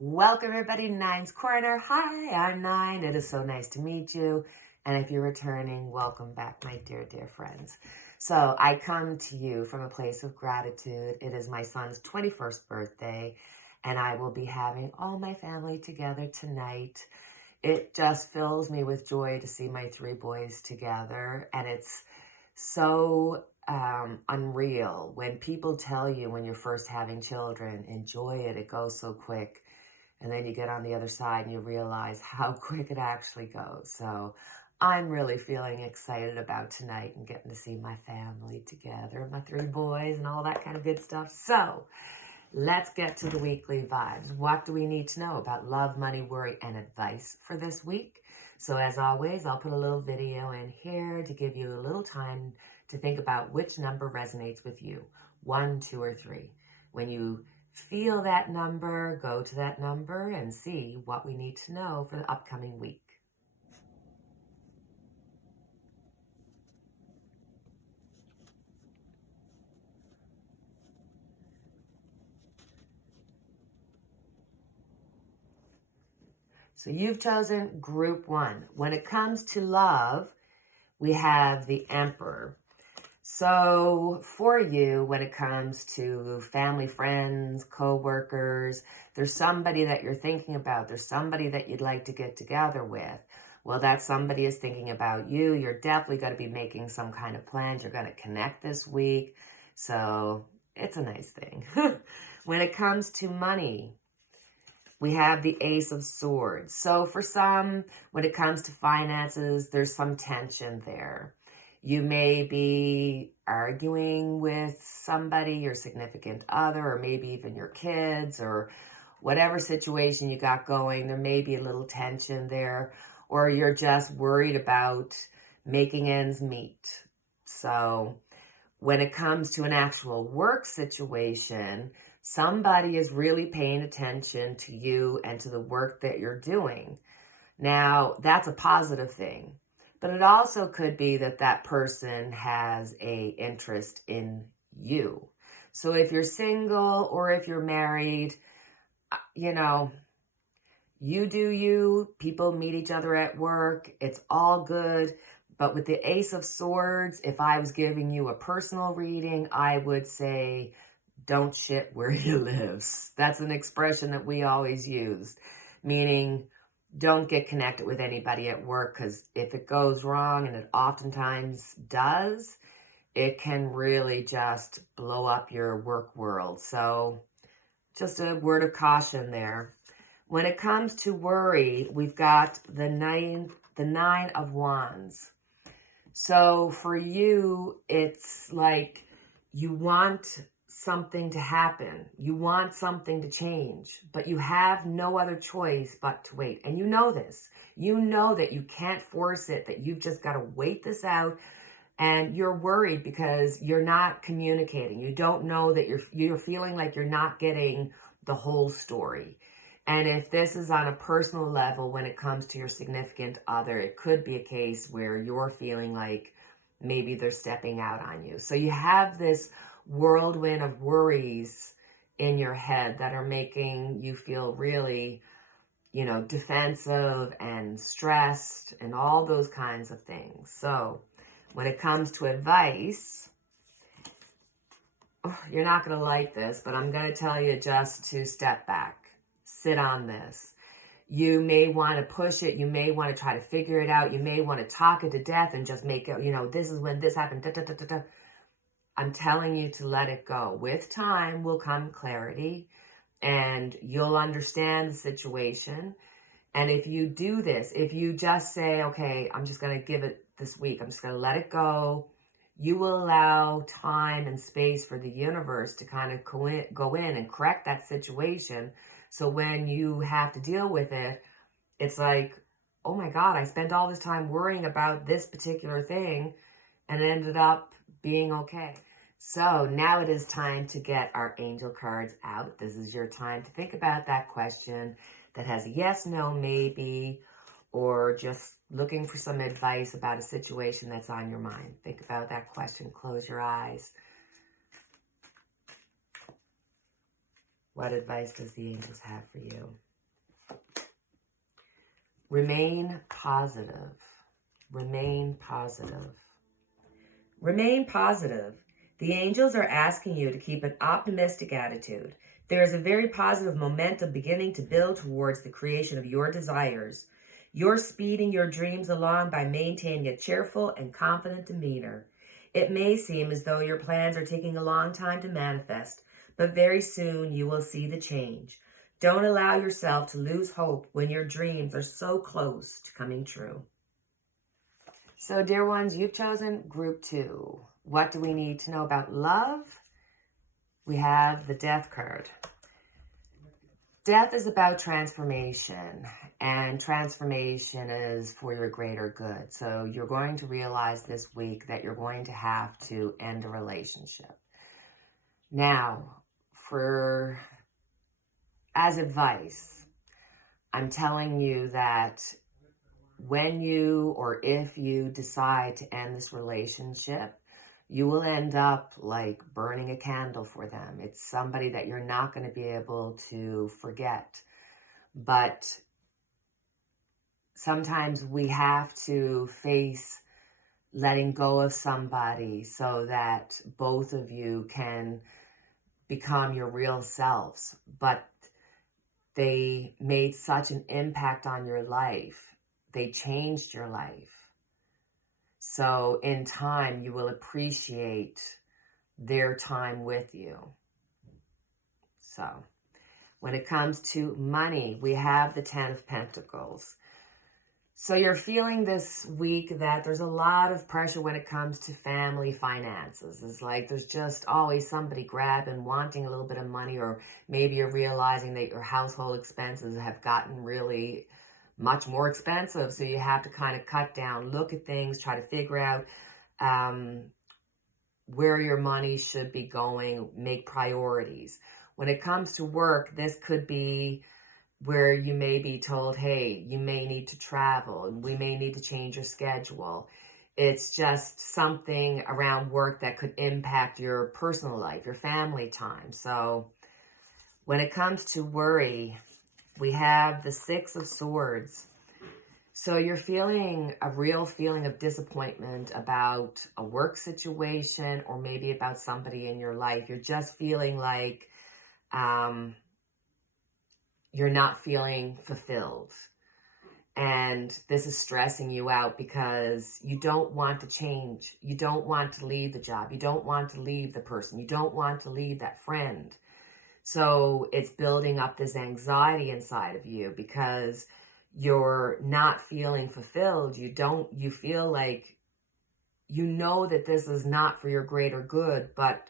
Welcome everybody to Nine's Corner. Hi, I'm Nine. It is so nice to meet you. And if you're returning, welcome back, my dear, dear friends. So I come to you from a place of gratitude. It is my son's 21st birthday, and I will be having all my family together tonight. It just fills me with joy to see my three boys together, and it's so unreal when people tell you when you're first having children, enjoy it, it goes so quick. And then you get on the other side and you realize how quick it actually goes. So I'm really feeling excited about tonight and getting to see my family together, my three boys and all that kind of good stuff. So let's get to the weekly vibes. What do we need to know about love, money, worry, and advice for this week? So as always, I'll put a little video in here to give you a little time to think about which number resonates with you, 1, 2, or 3. When you feel that number, go to that number and see what we need to know for the upcoming week. So you've chosen group 1. When it comes to love, we have the Emperor. So for you, when it comes to family, friends, co-workers, there's somebody that you're thinking about. There's somebody that you'd like to get together with. Well, that somebody is thinking about you. You're definitely going to be making some kind of plans. You're going to connect this week. So it's a nice thing. When it comes to money, we have the Ace of Swords. So for some, when it comes to finances, there's some tension there. You may be arguing with somebody, your significant other, or maybe even your kids, or whatever situation you got going. There may be a little tension there, or you're just worried about making ends meet. So when it comes to an actual work situation, somebody is really paying attention to you and to the work that you're doing. Now, that's a positive thing. But it also could be that that person has an interest in you. So if you're single or if you're married, you know, you do you. People meet each other at work. It's all good. But with the Ace of Swords, if I was giving you a personal reading, I would say, don't shit where you live. That's an expression that we always used, meaning don't get connected with anybody at work, because if it goes wrong, and it oftentimes does, it can really just blow up your work world. So just a word of caution there. When it comes to worry, we've got the Nine of Wands. So for you, it's like you want something to happen. You want something to change, but you have no other choice but to wait. And you know this. You know that you can't force it, that you've just got to wait this out. And you're worried because you're not communicating. You don't know that you're feeling like you're not getting the whole story. And if this is on a personal level, when it comes to your significant other, it could be a case where you're feeling like maybe they're stepping out on you. So you have this whirlwind of worries in your head that are making you feel really, defensive and stressed and all those kinds of things. So when it comes to advice, you're not going to like this, but I'm going to tell you just to step back, sit on this. You may want to push it. You may want to try to figure it out. You may want to talk it to death and just make it, this is when this happened. Da, da, da, da, da. I'm telling you to let it go. With time will come clarity, and you'll understand the situation. And if you do this, if you just say, okay, I'm just going to give it this week, I'm just going to let it go, you will allow time and space for the universe to kind of go in and correct that situation. So when you have to deal with it, it's like, oh my God, I spent all this time worrying about this particular thing and it ended up being okay. So now it is time to get our angel cards out. This is your time to think about that question that has a yes, no, maybe, or just looking for some advice about a situation that's on your mind. Think about that question. Close your eyes. What advice does the angels have for you? Remain positive. Remain positive. Remain positive. The angels are asking you to keep an optimistic attitude. There is a very positive momentum beginning to build towards the creation of your desires. You're speeding your dreams along by maintaining a cheerful and confident demeanor. It may seem as though your plans are taking a long time to manifest, but very soon you will see the change. Don't allow yourself to lose hope when your dreams are so close to coming true. So, dear ones, you've chosen group 2. What do we need to know about love? We have the Death card. Death is about transformation, and transformation is for your greater good. So you're going to realize this week that you're going to have to end a relationship. Now, as advice, I'm telling you that when you or if you decide to end this relationship, you will end up like burning a candle for them. It's somebody that you're not going to be able to forget. But sometimes we have to face letting go of somebody so that both of you can become your real selves. But they made such an impact on your life. They changed your life. So in time, you will appreciate their time with you. So when it comes to money, we have the 10 of Pentacles. So you're feeling this week that there's a lot of pressure when it comes to family finances. It's like there's just always somebody grabbing, wanting a little bit of money, or maybe you're realizing that your household expenses have gotten really much more expensive, so you have to kind of cut down, look at things, try to figure out where your money should be going, make priorities. When it comes to work, this could be where you may be told, hey, you may need to travel, and we may need to change your schedule. It's just something around work that could impact your personal life, your family time. So when it comes to worry, we have the 6 of Swords. So you're feeling a real feeling of disappointment about a work situation or maybe about somebody in your life. You're just feeling like you're not feeling fulfilled. And this is stressing you out because you don't want to change. You don't want to leave the job. You don't want to leave the person. You don't want to leave that friend. So it's building up this anxiety inside of you because you're not feeling fulfilled. You feel like you know that this is not for your greater good, but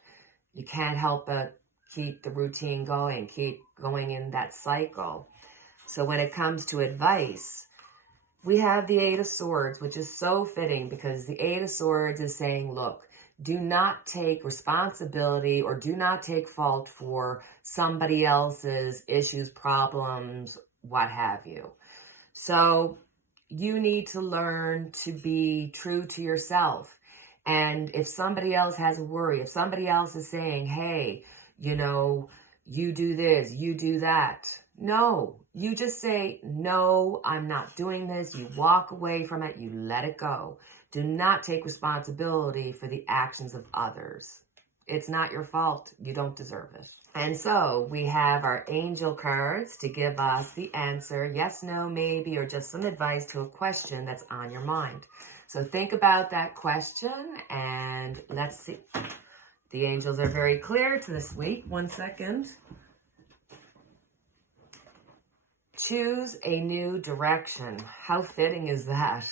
you can't help but keep the routine going, keep going in that cycle. So when it comes to advice, we have the 8 of Swords, which is so fitting because the 8 of Swords is saying, look, do not take responsibility or do not take fault for somebody else's issues, problems, what have you. So you need to learn to be true to yourself. And if somebody else has a worry, if somebody else is saying, hey, you know, you do this, you do that. No, you just say, no, I'm not doing this. You walk away from it. You let it go. Do not take responsibility for the actions of others. It's not your fault. You don't deserve it. And so we have our angel cards to give us the answer, yes, no, maybe, or just some advice to a question that's on your mind. So think about that question and let's see. The angels are very clear to this week. 1 second. Choose a new direction. How fitting is that?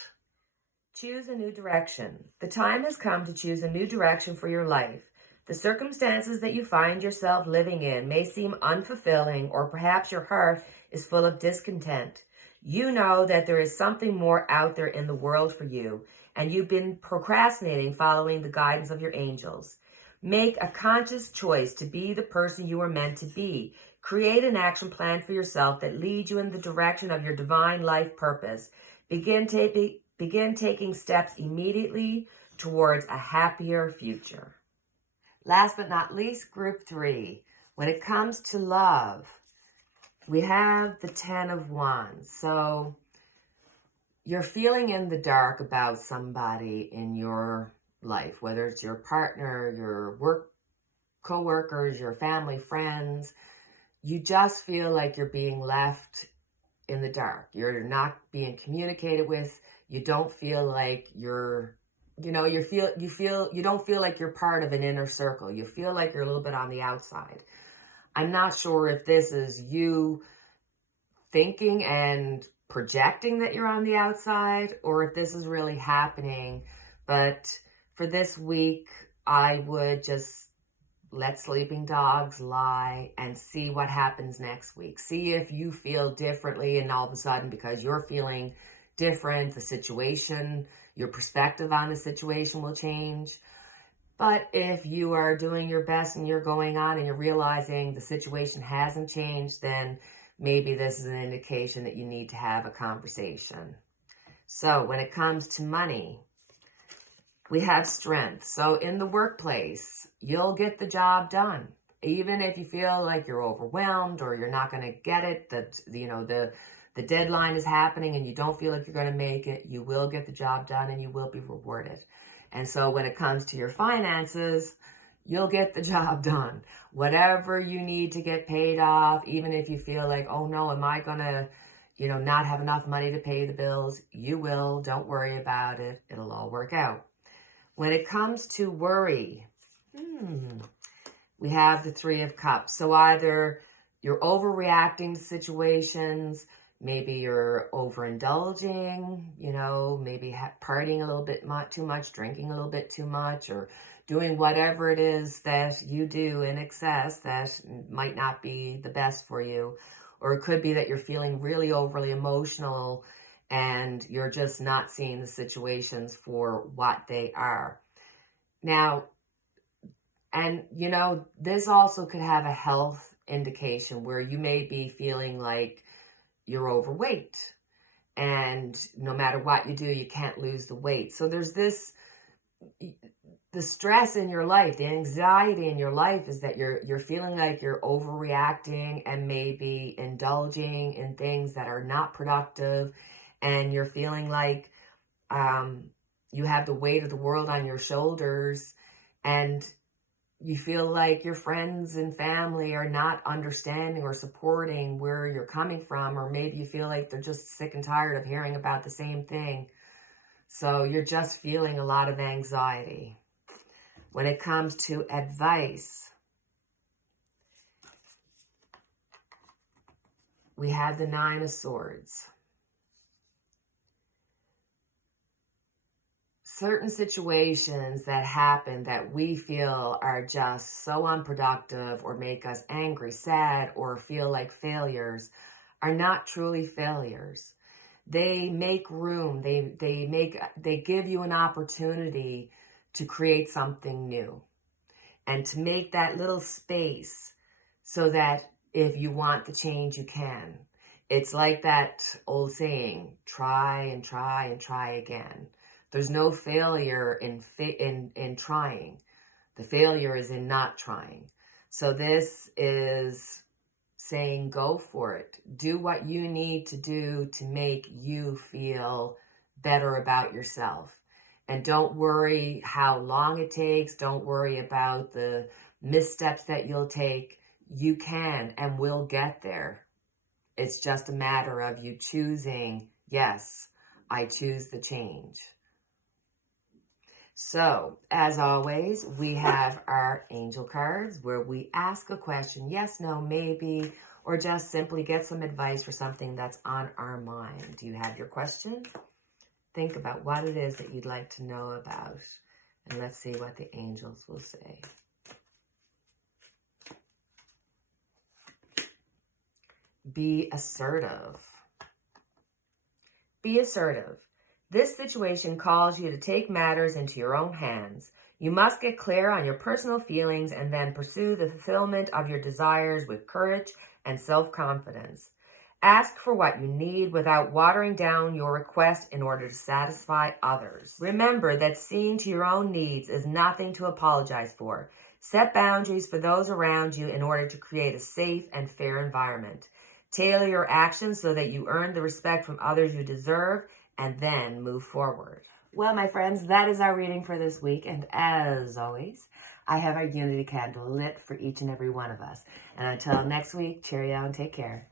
Choose a new direction. The time has come to choose a new direction for your life. The circumstances that you find yourself living in may seem unfulfilling, or perhaps your heart is full of discontent. You know that there is something more out there in the world for you, and you've been procrastinating following the guidance of your angels. Make a conscious choice to be the person you are meant to be. Create an action plan for yourself that leads you in the direction of your divine life purpose. Begin taking steps immediately towards a happier future. Last but not least, group 3. When it comes to love, we have the 10 of Wands. So you're feeling in the dark about somebody in your life, whether it's your partner, your work co-workers, your family, friends. You just feel like you're being left in the dark. You're not being communicated with. You don't feel like you don't feel like you're part of an inner circle. You feel like you're a little bit on the outside. I'm not sure if this is you thinking and projecting that you're on the outside or if this is really happening. But for this week, I would just let sleeping dogs lie and see what happens next week. See if you feel differently, and all of a sudden, because you're feeling different, the situation, your perspective on the situation will change. But if you are doing your best and you're going on and you're realizing the situation hasn't changed, then maybe this is an indication that you need to have a conversation. So when it comes to money, we have strength. So in the workplace, you'll get the job done. Even if you feel like you're overwhelmed or you're not going to get it, that the deadline is happening and you don't feel like you're going to make it, you will get the job done and you will be rewarded. And so when it comes to your finances, you'll get the job done. Whatever you need to get paid off, even if you feel like, oh no, am I going to, not have enough money to pay the bills? You will. Don't worry about it. It'll all work out. When it comes to worry, we have the Three of Cups. So either you're overreacting to situations, maybe you're overindulging, maybe partying a little bit too much, drinking a little bit too much, or doing whatever it is that you do in excess that might not be the best for you. Or it could be that you're feeling really overly emotional and you're just not seeing the situations for what they are. Now, and this also could have a health indication where you may be feeling like you're overweight and no matter what you do, you can't lose the weight. So there's the stress in your life, the anxiety in your life is that you're feeling like you're overreacting and maybe indulging in things that are not productive, and you're feeling like you have the weight of the world on your shoulders, and you feel like your friends and family are not understanding or supporting where you're coming from, or maybe you feel like they're just sick and tired of hearing about the same thing. So you're just feeling a lot of anxiety. When it comes to advice, we have the Nine of Swords. Certain situations that happen that we feel are just so unproductive or make us angry, sad, or feel like failures are not truly failures. They make room. They give you an opportunity to create something new and to make that little space so that if you want the change, you can. It's like that old saying, try and try and try again. There's no failure in trying. The failure is in not trying. So this is saying go for it. Do what you need to do to make you feel better about yourself. And don't worry how long it takes. Don't worry about the missteps that you'll take. You can and will get there. It's just a matter of you choosing, yes, I choose the change. So, as always, we have our angel cards where we ask a question, yes, no, maybe, or just simply get some advice for something that's on our mind. Do you have your question? Think about what it is that you'd like to know about, and let's see what the angels will say. Be assertive. Be assertive. This situation calls you to take matters into your own hands. You must get clear on your personal feelings and then pursue the fulfillment of your desires with courage and self-confidence. Ask for what you need without watering down your request in order to satisfy others. Remember that seeing to your own needs is nothing to apologize for. Set boundaries for those around you in order to create a safe and fair environment. Tailor your actions so that you earn the respect from others you deserve and then move forward. Well, my friends, that is our reading for this week. And as always, I have our unity candle lit for each and every one of us. And until next week, cheerio and take care.